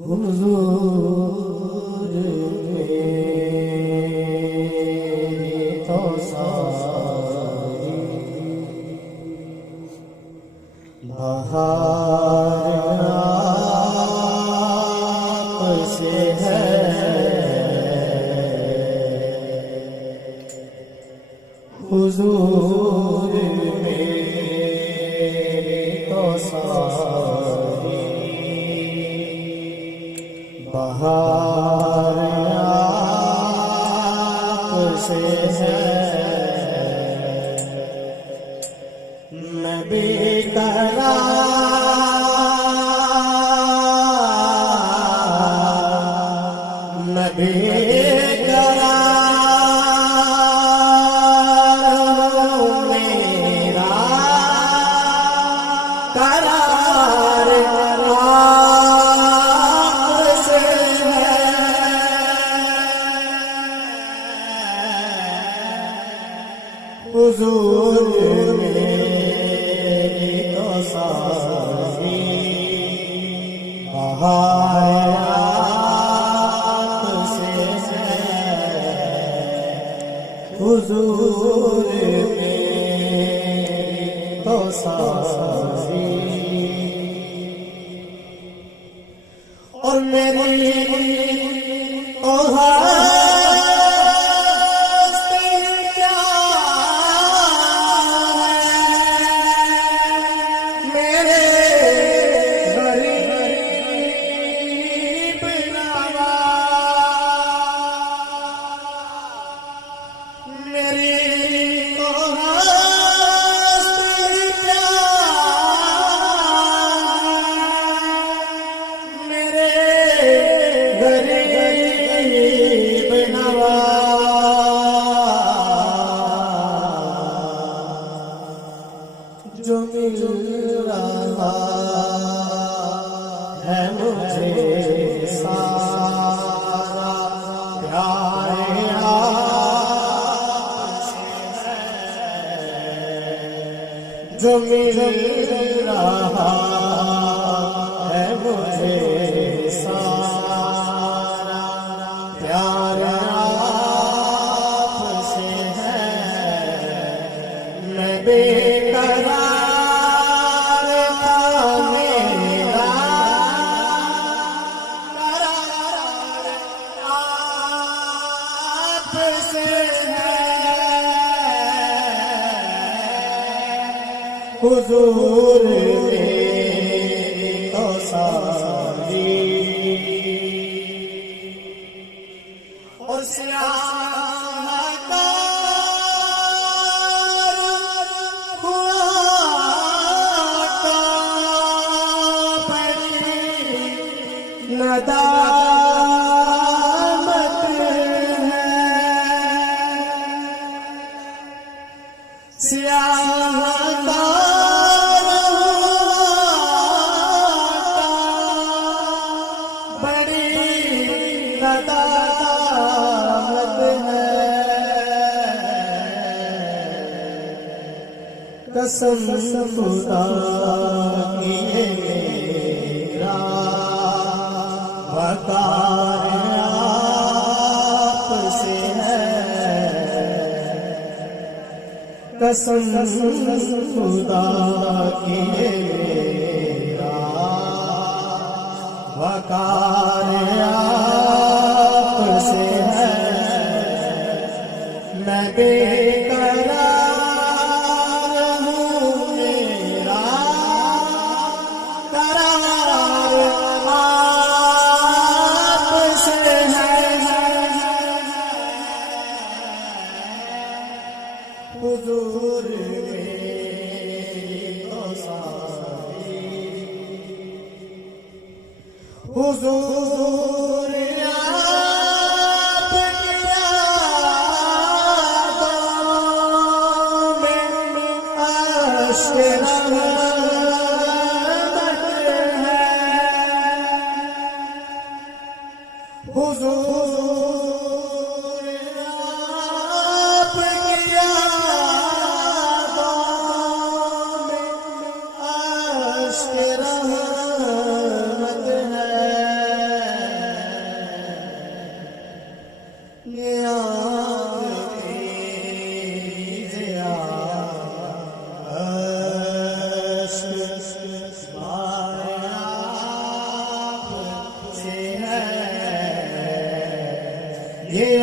हुजूर मेरी तो सारी बहार आपसे है। हुजूर मेरी तो सारी बहार आपसे है। मैं बेकरार मेरा करार आपसे है। हुजूर मेरी तो सारी बहार आपसे है। हुजूर मेरी तो सारी और मेरी तो हस्ती क्या है। मेरे गरीब नवाज मेरी तो हस्ती क्या है। मेरे गरीब नवाज जो मिल रहा है मुझे सारा प्यार आपसे है। जो मिल रहा है मुझे सारा प्यार आपसे है। मैं बेकरार था मेरा करार आपसे है। हुजूर मेरी तो सारी और स्याहकार हुआ का बड़ी नदामत है। स्याहकार बड़ी नदामत है। कसम खुदा की है मेरा वकार आपसे है। कसम खुदा की है मेरा वकार आपसे है। मैं बेकरार हूँ मेरा करार आपसे है। हुजूर मेरी तो सारी हुजूर आपकी यादों में अश्क रहमत है। हुजूर आपकी यादों में अश्क रहमत है। ये